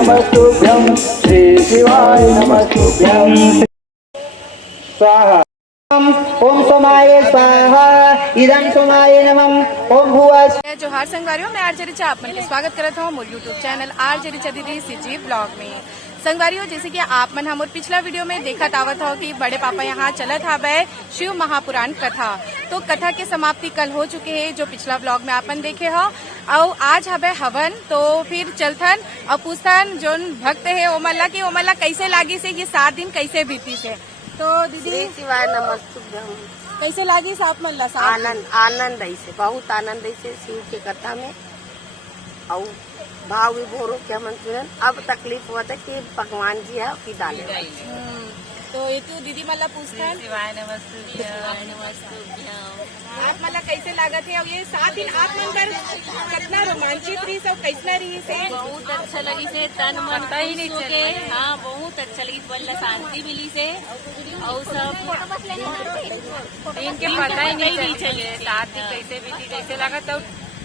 नमस्तुभ्यं श्री शिवाय नमस्तुभ्यं स्वाहा। ओम सोमाय स्वाहा इदं सोमाय नमः। ओम भुवा जोहार संगवारियों, मैं आरजे रिचा आप मन के स्वागत करता हूँ मोर यूट्यूब चैनल आरजे रिचा दीदी सीजी ब्लॉग में। संगवारियों, जैसे कि आप मन हमर पिछला वीडियो में देखत आवत हो कि बड़े पापा यहाँ चलत हवे शिव महापुराण कथा। तो कथा के समाप्ति कल हो चुके हैं, जो पिछला ब्लॉग में आपन देखे हो। और आज हवे हवन, तो फिर चलथन और पूछथन जो भक्त है ओमल्ला की ओमल्ला कैसे लागी से ये 7 दिन कैसे बीती से। तो दीदी शिवाय नमस्तुभ्यं कैसे लागी से आप मल्ला? आनंद ऐसे बहुत आनंद ऐसे शिव के कथा में और भाव विभोरों के मन सुनन। अब तकलीफ हुआ था कि भगवान जी है कि डाले। तो ये तो दीदी मल्ला पूछथन शिवाय नमस्तुभ्यं आप मतलब कैसे लागत है? और ये 7 दिन आप मन कर कितना रोमांचित रही सब, कैसा रही से? बहुत अच्छा लगी से, तन मन ही नहीं चले। हाँ, बहुत अच्छा लगी, बल्ला शांति मिली से और सब इनके पता ही नहीं चले 7 दिन कैसे बीती, कैसे लगा तो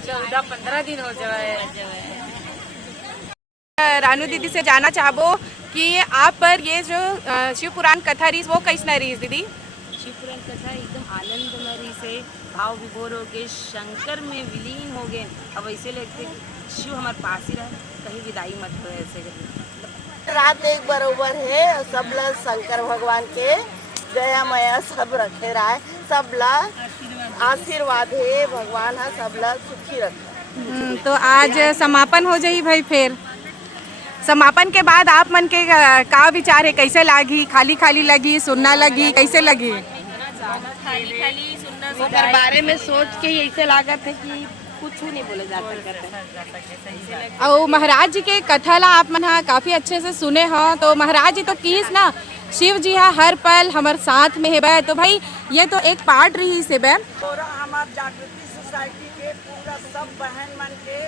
14-15 दिन हो जाए। रानू दीदी से जानना चाहबो कि आप पर ये जो शिव पुराण कथा रही वो कैसा रही दीदी? शिव पुराण कथा एकदम आनंदमयी से भाव विभोर हो गए, शंकर में विलीन हो गए। अब ऐसे लगते शिव हमारे पास ही रहे, कहीं विदाई मत हो। ऐसे रात एक बरोबर है, सब ला शंकर भगवान के दया मया सब रखे रहा, सब ला आशीर्वाद है, भगवान है सब ला सुखी रखे। तो आज समापन हो जाई भाई। फिर समापन के बाद आप मन के का विचार है? कैसे लगी? खाली खाली लगी, सुनना लगी, कैसे लगी? खाली सुनना दरबारे में सोच के ऐसे लागत है कि कुछ नहीं बोले जा सकते। और महाराज जी के कथा ला आप मन काफी अच्छे से सुने हो। तो महाराज जी तो कीस ना शिव जी हर पल हमारे साथ में है। तो भाई ये तो एक पार्ट रही से हमारे जागृति सोसाइटी के पूरा सब बहन मन के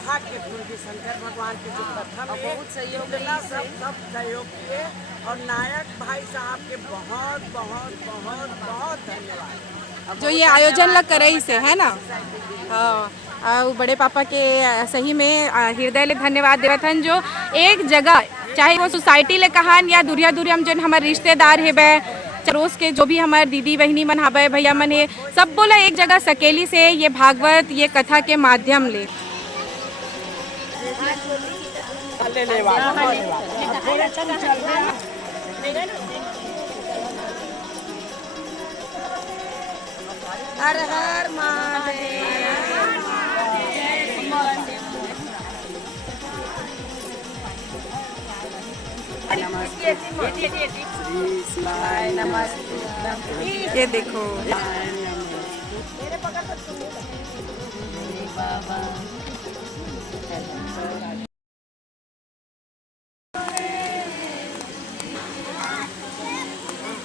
भाग्य भूल शंकर भगवान के जो कथा में बहुत सहयोग सब सहयोग किए। और नायक भाई साहब के बहुत बहुत बहुत बहुत धन्यवाद। जो ये आयोजन लग करई से है ना। हाँ, बड़े पापा के सही में हृदय ले धन्यवाद देवथन, जो एक जगह चाहे वो सोसाइटी ले कहान या दूरिया दूरिया हम जन हमारे रिश्तेदार है बे चरोस के जो भी हमारे दीदी बहनी मन हवे भैया मन है, सब बोला एक जगह सकेली से ये भागवत ये कथा के माध्यम ले। हर हर महादेव। ये देखो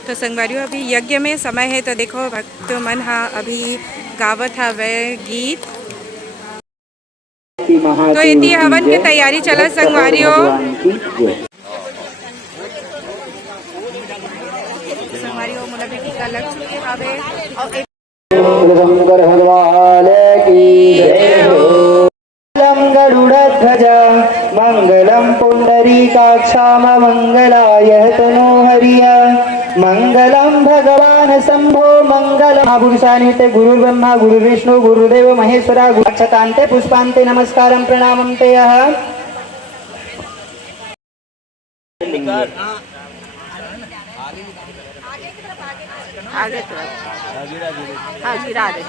तो संगवारियों अभी यज्ञ में समय है। तो देखो भक्त मन अभी गावत हवे गीत। तो इतनी हवन की तैयारी चला संगवारियों। संगवारियों मोला बेटी का लग चुके हवे और शंकर भगवान की जय हो। मंगलम गरुड़ध्वज मंगलम पुंडरीकाक्षाम मंगलाय तनोहरिया मंगलम भगवान शंभो मंगल महापुरुषानिते गुरु ब्रह्मा गुरु विष्णु गुरुदेव महेश्वरा अक्षतांते पुष्पांते नमस्कारम प्रणामम ते। आगे हाँ गिरा दे।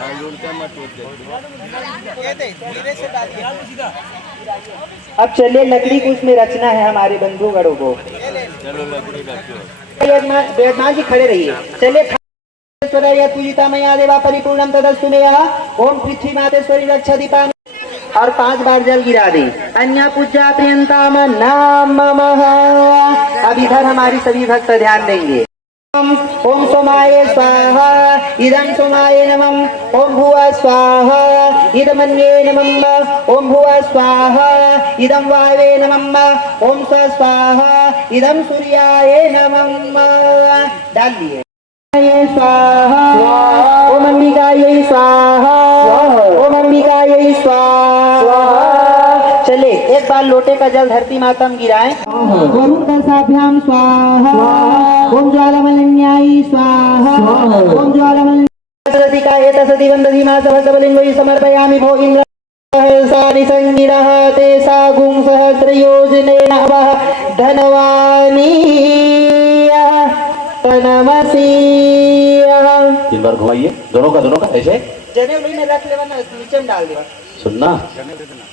अब चलिए लकड़ी को उसमें रचना है हमारे बंधुगणों को। वेदनाथ जी खड़े रहिए। चलिए पूजिता मैया देवा परिपूर्णम तदस्तु मे। ओम पृथ्वी मातेश्वरी रक्षा दीपा और 5 बार जल गिरा दी। अन्य पूजा प्रियंताम नाम मम। अब इधर हमारी सभी भक्त ध्यान देंगे। ओम सोमाय स्वाहा इदं सोमाय नमः। ओम भुवा स्वाहा इदमन्ये नमः। ओम भुवा स्वाहा इदं वावे नमः। ओम स्वाहा इदं सूर्याय नमः। डाल दिए। स्वाहा ओम अंबिकायै स्वाहा ओम अंबिकायै स्वाहा। चले एक बार लोटे का जल धरती माता में गिराएं। वरुण कलशाभ्याम स्वाहा, ओम ज्वालामलिन्याय स्वाहा, ओम ज्वालामलिन्याय तसति वन्दति मासभद्रबलिङ्गै समर्पयामि भो इन्द्र सानि संगिरः ते सागुं सहस्रयोजनेन अवः धनवानी तनमसी। 3 बार घुमाइए, दोनों का ऐसे जनेऊ में रख लेवा ना, नीचे में डाल देवा, सुनना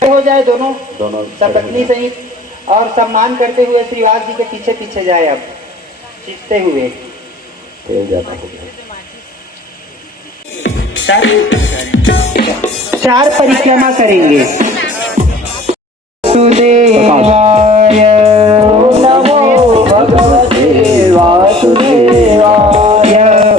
हो जाए दोनों दोनों पत्नी सहित। और सम्मान करते हुए श्रीवास जी के पीछे पीछे जाए, अब खींचते हुए तेल जाता है। 4 परिक्रमा करेंगे। वासुदेवाय ओम नमो भगवते वासुदेवाय,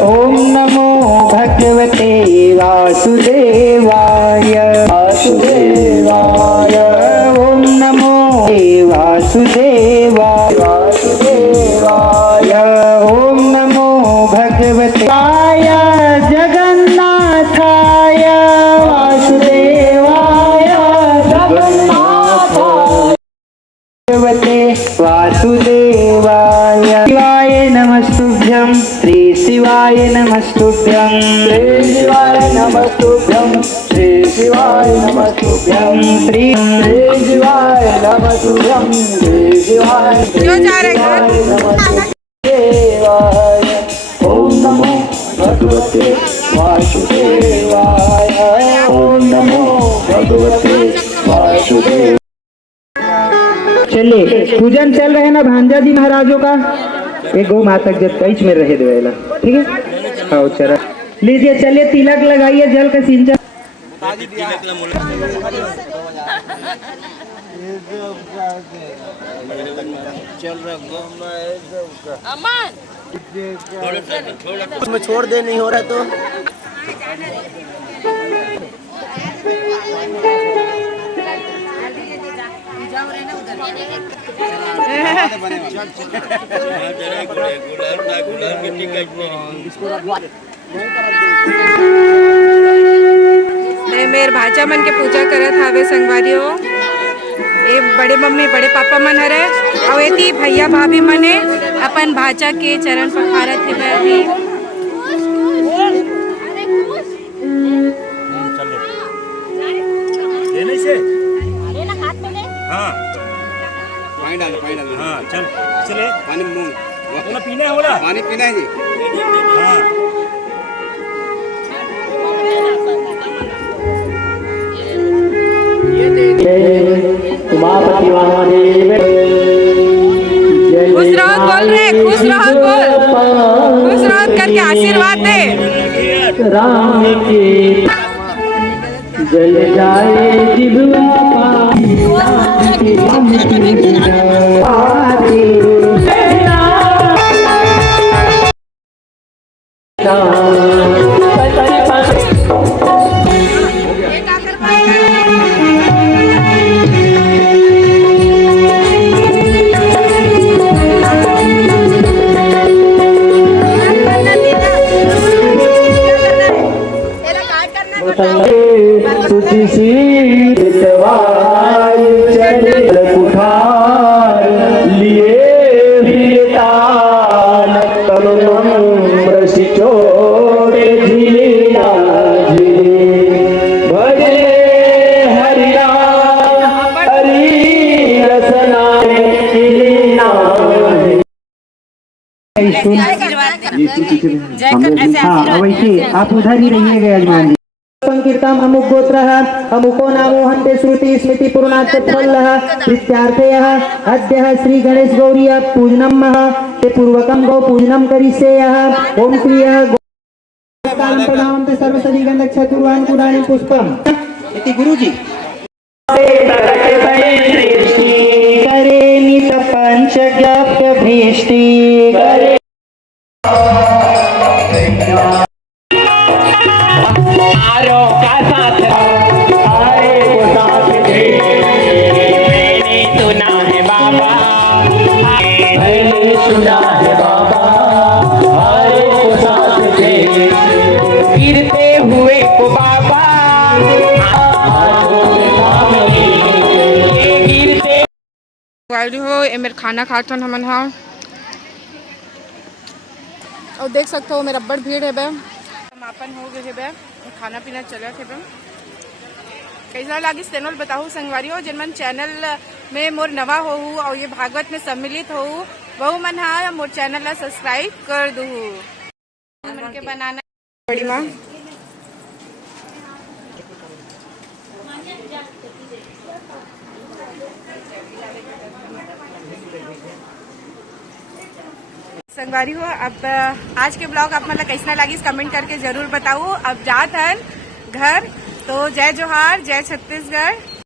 ओम नमो भगवते वासुदेवाय, वासुदेवाय ओम नमो वासुदेवाय, वासुदेवाय ओम नमो भगवते जगन्नाथाय वासुदेवाय, भगवते वासुदेवाय। शिवाय नमस्तुभ्यं श्री शिवाय नमस्तुभ्यं, श्री शिवाय नमस्तुभ्यं, श्री शिवाय नमस्तुभ्यं, श्री शिवाय नमस्तुभ्यं, श्री शिवाय क्यों जा रहे हैं? देवाय ओम नमो भगवते वासुदेवाय, ओम नमो भगवते वासुदेवाय। चलिए, पूजन चल रहे हैं ना भांजा जी महाराजों का। एक गौ माता जब कैच में रहे देवेला, ठीक है। हाँ चरा लीजिए, चलिए तिलक लगाइए, जल का सिंचन। उसमें छोड़ दे, नहीं हो रहा तो मेरे भाचा मन के पूजा करत हावे संगवारियों। ये बड़े मम्मी बड़े पापा मन हरे, और एती भैया भाभी मने अपन भाचा के चरण पखारत हे अभी। लेने से लेना हाथ में ले। हाँ पानी डालो हाँ चल चले पानी मूंग बोला पीना है, बोला पानी पीना है जी। हाँ उमापति महादेव खुश रहो बोल रहे, खुश रहो बोल, खुश रहो करके आशीर्वाद दे। राम के जल जाए जिब्वा वैसे आप उधर ही रहिएगा यजमान जी। संकीर्तम अमुक गोत्र अमुको नामो हन्ते श्रुति स्मृति पूर्णार्थ फलः प्रीत्यार्थयः अद्य श्री गणेश गौरी पूजनम ते पूर्वकम गौ पूजनम करिष्येयः। ओम क्रियः कालं प्रणामं ते सर्वसदि गन्धक्षतुर्वान् कुराणि पुष्पम इति गुरुजी करे नित पंचज्ञाप्य भीष्टि करे गिरते हुए को बाबा संगवारी हो ये मेरे खाना खाथन हमन हा और देख सकते हो मेरा बड़ भीड़ है बे समापन हो गए है बे खाना पीना चला थे बे कैसा लागिस तेनोल बताहू संगवारी हो जिन मन चैनल में मोर नवा हो और ये भागवत में सम्मिलित हो बहु मन हा मोर चैनल ला सब्सक्राइब कर दू मन के बनाना बड़ी माँ संगवारी हो अब आज के ब्लॉग आप मतलब कैसा लगी कमेंट करके जरूर बताओ। अब जात हन घर तो जय जोहार जय छत्तीसगढ़।